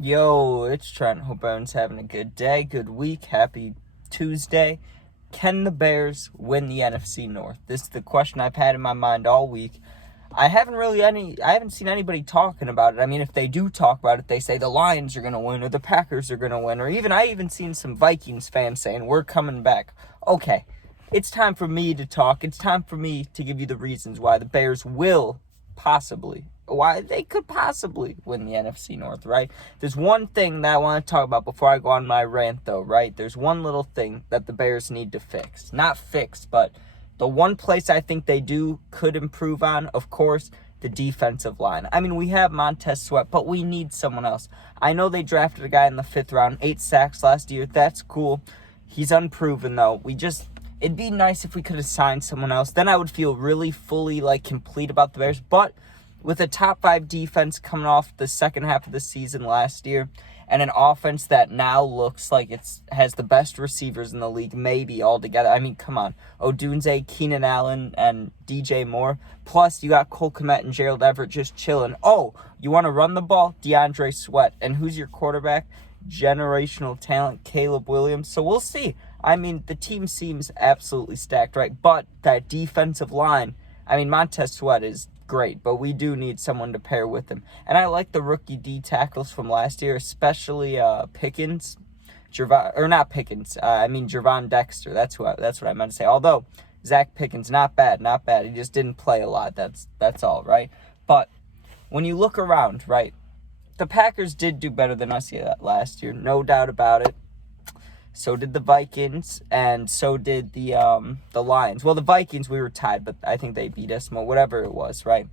Yo, it's Trent. Hope everyone's having a good day, good week. Happy Tuesday. Can the Bears win the NFC North? This is the question I've had in my mind all week. I haven't seen anybody talking about it. I mean, if they do talk about it, they say the Lions are going to win or the Packers are going to win, or I even seen some Vikings fans saying we're coming back. Okay. It's time for me to talk. It's time for me to give you the reasons why the Bears why they could possibly win the NFC North, right? There's one thing that I want to talk about before I go on my rant, though, right? There's one little thing that the Bears need to fix. Not fix, but the one place I think they could improve on, of course, the defensive line. I mean, we have Montez Sweat, but we need someone else. I know they drafted a guy in the 5th round, 8 sacks last year. That's cool. He's unproven, though. It'd be nice if we could have signed someone else. Then I would feel really fully, complete about the Bears. But with a top 5 defense coming off the second half of the season last year and an offense that now looks like it has the best receivers in the league, maybe altogether. I mean, come on. Odunze, Keenan Allen, and DJ Moore. Plus, you got Cole Kmet and Gerald Everett just chilling. Oh, you want to run the ball? DeAndre Sweat. And who's your quarterback? Generational talent, Caleb Williams. So we'll see. I mean, the team seems absolutely stacked, right? But that defensive line, I mean, Montez Sweat is great, but we do need someone to pair with him. And I like the rookie D tackles from last year, especially Pickens. Gervon Dexter. That's what I meant to say. Although Zach Pickens, not bad. He just didn't play a lot. That's all, right? But when you look around, right, the Packers did do better than us last year, no doubt about it. So did the Vikings, and so did the Lions. Well, the Vikings, we were tied, but I think they beat us, whatever it was, right?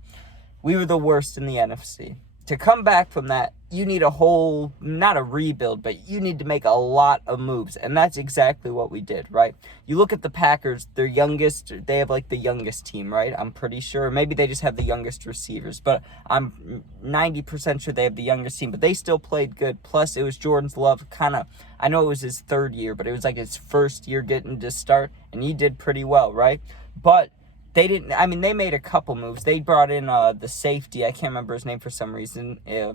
We were the worst in the NFC. To come back from that, you need not a rebuild, but you need to make a lot of moves, and that's exactly what we did, right? You look at the Packers, they have the youngest team, right? I'm pretty sure. Maybe they just have the youngest receivers, but I'm 90% sure they have the youngest team, but they still played good. Plus, it was Jordan's Love, I know it was his 3rd year, but it was like his 1st year getting to start, and he did pretty well, right? But they made a couple moves. They brought in the safety. I can't remember his name for some reason. I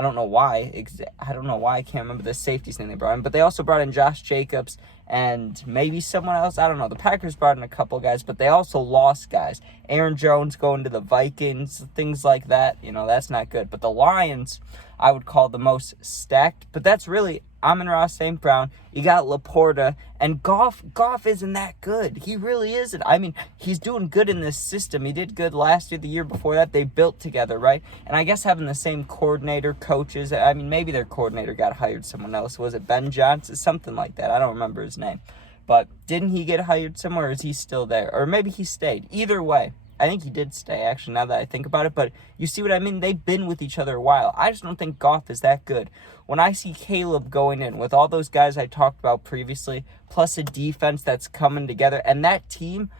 don't know why. I can't remember the safety's name they brought in. But they also brought in Josh Jacobs and maybe someone else. I don't know. The Packers brought in a couple guys, but they also lost guys. Aaron Jones going to the Vikings, things like that. That's not good. But the Lions, I would call the most stacked. But that's really Amon-Ra St. Brown. You got Laporta. And Goff isn't that good. He really isn't. I mean, he's doing good in this system. He did good last year, the year before that. They built together, right? And I guess having the same coordinator, coaches. I mean, maybe their coordinator got hired someone else. Was it Ben Johnson? Something like that. I don't remember his name. But didn't he get hired somewhere, or is he still there? Or maybe he stayed. Either way, I think he did stay, actually, now that I think about it. But you see what I mean? They've been with each other a while. I just don't think Goff is that good. When I see Caleb going in with all those guys I talked about previously, plus a defense that's coming together, and that team,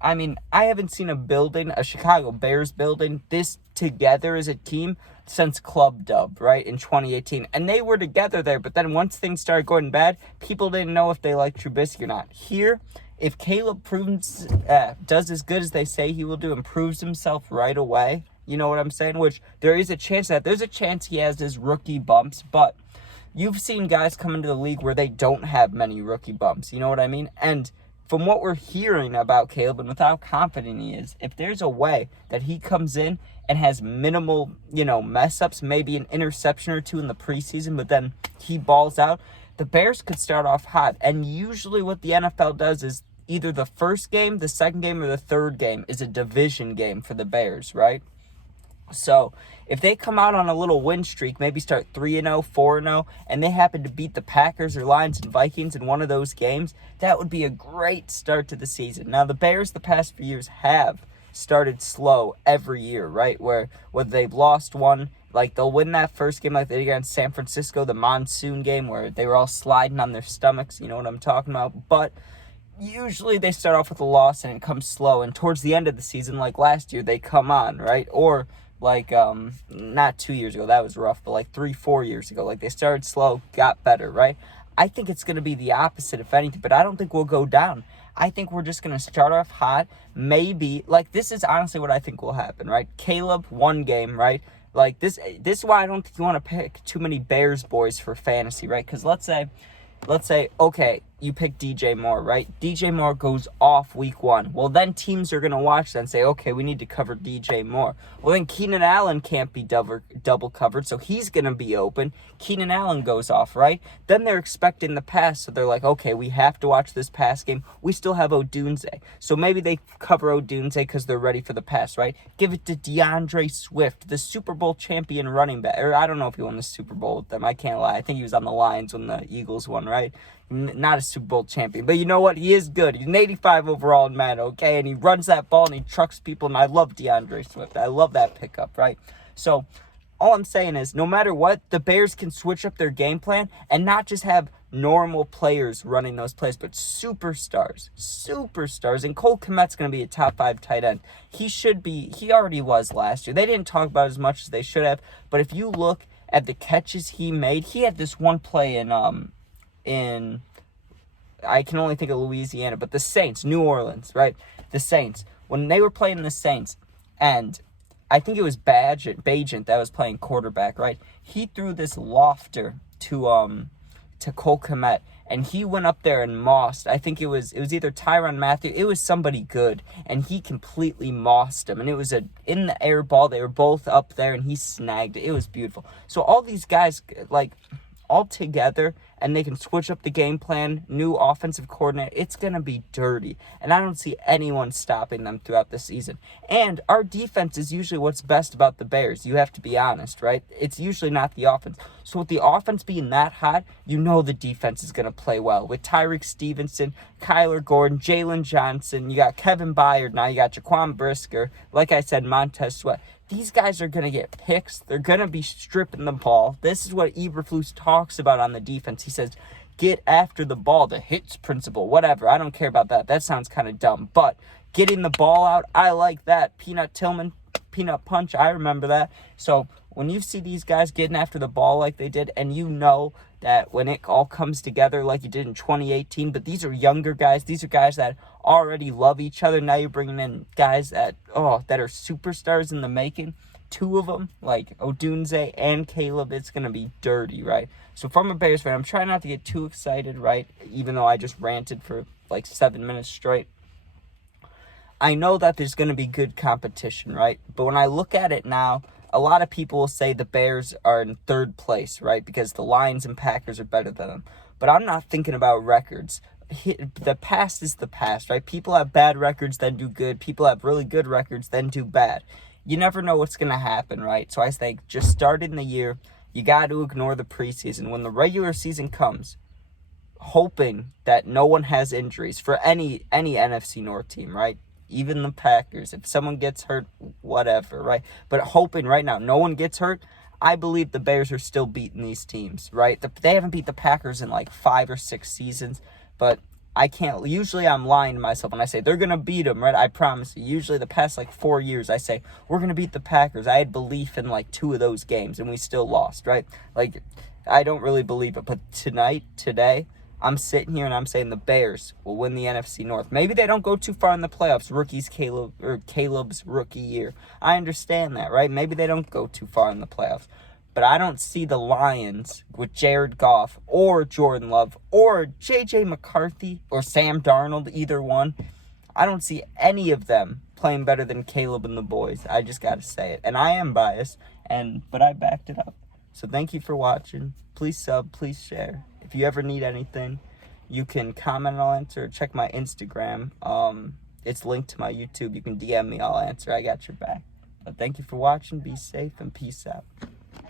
I mean, I haven't seen a Chicago Bears building this together as a team since Club Dub, right, in 2018. And they were together there, but then once things started going bad, people didn't know if they liked Trubisky or not. Here, if Caleb does as good as they say he will do and proves himself right away, you know what I'm saying? Which there is a chance there's a chance he has his rookie bumps, but you've seen guys come into the league where they don't have many rookie bumps, you know what I mean? And from what we're hearing about Caleb and with how confident he is, if there's a way that he comes in and has minimal, mess-ups, maybe an interception or two in the preseason, but then he balls out, the Bears could start off hot. And usually what the NFL does is either the first game, the second game, or the third game is a division game for the Bears, right? So if they come out on a little win streak, maybe start 3-0, 4-0, and they happen to beat the Packers or Lions and Vikings in one of those games, that would be a great start to the season. Now, the Bears the past few years have started slow every year, right? Whether they've lost one, like they'll win that first game like they did against San Francisco, the monsoon game where they were all sliding on their stomachs, you know what I'm talking about? But usually they start off with a loss and it comes slow, and towards the end of the season, like last year, they come on, right? Or not 2 years ago, that was rough, but 3-4 years ago, they started slow, got better, right? I think it's going to be the opposite, if anything, but I don't think we'll go down. I think we're just going to start off hot. Maybe, this is honestly what I think will happen, right? Caleb, one game, right? Like, this is why I don't think you want to pick too many Bears boys for fantasy, right? Because let's say, okay, you pick DJ Moore, right? DJ Moore goes off week 1. Well, then teams are going to watch that and say, okay, we need to cover DJ Moore. Well, then Keenan Allen can't be double covered, so he's going to be open. Keenan Allen goes off, right? Then they're expecting the pass, so they're like, okay, we have to watch this pass game. We still have Odunze. So maybe they cover Odunze because they're ready for the pass, right? Give it to DeAndre Swift, the Super Bowl champion running back. Or I don't know if he won the Super Bowl with them. I can't lie. I think he was on the Lions when the Eagles won, right? Not a Super Bowl champion, but you know what? He is good. He's an 85 overall in Madden, okay? And he runs that ball and he trucks people, and I love DeAndre Swift. I love that pickup, right? So all I'm saying is, no matter what, the Bears can switch up their game plan and not just have normal players running those plays, but superstars. And Cole Kmet's going to be a top 5 tight end. He already was last year. They didn't talk about it as much as they should have, but if you look at the catches he made, he had this one play in I can only think of Louisiana, but the Saints, New Orleans, right? The Saints, when they were playing the Saints, and I think it was Bagent that was playing quarterback, right? He threw this lofter to Cole Kmet, and he went up there and mossed. I think it was either Tyrann Mathieu. It was somebody good, and he completely mossed him. And it was a in the air ball. They were both up there, and he snagged it. It was beautiful. So all these guys, like, all together, and they can switch up the game plan, new offensive coordinator, it's going to be dirty. And I don't see anyone stopping them throughout the season. And our defense is usually what's best about the Bears. You have to be honest, right? It's usually not the offense. So with the offense being that hot, you know the defense is going to play well. With Tyreek Stevenson, Kyler Gordon, Jalen Johnson, you got Kevin Byard now, you got Jaquan Brisker, like I said, Montez Sweat. These guys are going to get picks. They're going to be stripping the ball. This is what Eberflus talks about on the defense. He says, get after the ball, the hits principle, whatever. I don't care about that. That sounds kind of dumb. But getting the ball out, I like that. Peanut Tillman, Peanut Punch, I remember that. So when you see these guys getting after the ball like they did, and you know that when it all comes together like you did in 2018, but these are younger guys. These are guys that already love each other. Now you're bringing in guys that are superstars in the making. 2 of them, like Odunze and Caleb, it's going to be dirty, right? So from a Bears fan, I'm trying not to get too excited, right? Even though I just ranted for like 7 minutes straight. I know that there's going to be good competition, right? But when I look at it now, a lot of people will say the Bears are in 3rd place, right? Because the Lions and Packers are better than them. But I'm not thinking about records. The past is the past, right? People have bad records, then do good. People have really good records, then do bad. You never know what's going to happen, right? So I think just starting the year, you got to ignore the preseason. When the regular season comes, hoping that no one has injuries for any NFC North team, right? Even the Packers. If someone gets hurt, whatever, right? But hoping right now no one gets hurt, I believe the Bears are still beating these teams, right? They haven't beat the Packers in like 5 or 6 seasons, but I can't. Usually I'm lying to myself when I say they're going to beat them, right? I promise you. Usually the past like 4 years I say, we're going to beat the Packers. I had belief in like 2 of those games, and we still lost, right? Like, I don't really believe it. But today, I'm sitting here and I'm saying the Bears will win the NFC North. Maybe they don't go too far in the playoffs. Caleb's rookie year. I understand that, right? Maybe they don't go too far in the playoffs. But I don't see the Lions with Jared Goff or Jordan Love or J.J. McCarthy or Sam Darnold, either one. I don't see any of them playing better than Caleb and the boys. I just got to say it. And I am biased, but I backed it up. So thank you for watching. Please sub, please share. If you ever need anything, you can comment and I'll answer. Check my Instagram. It's linked to my YouTube. You can DM me, I'll answer. I got your back. But thank you for watching. Be safe and peace out.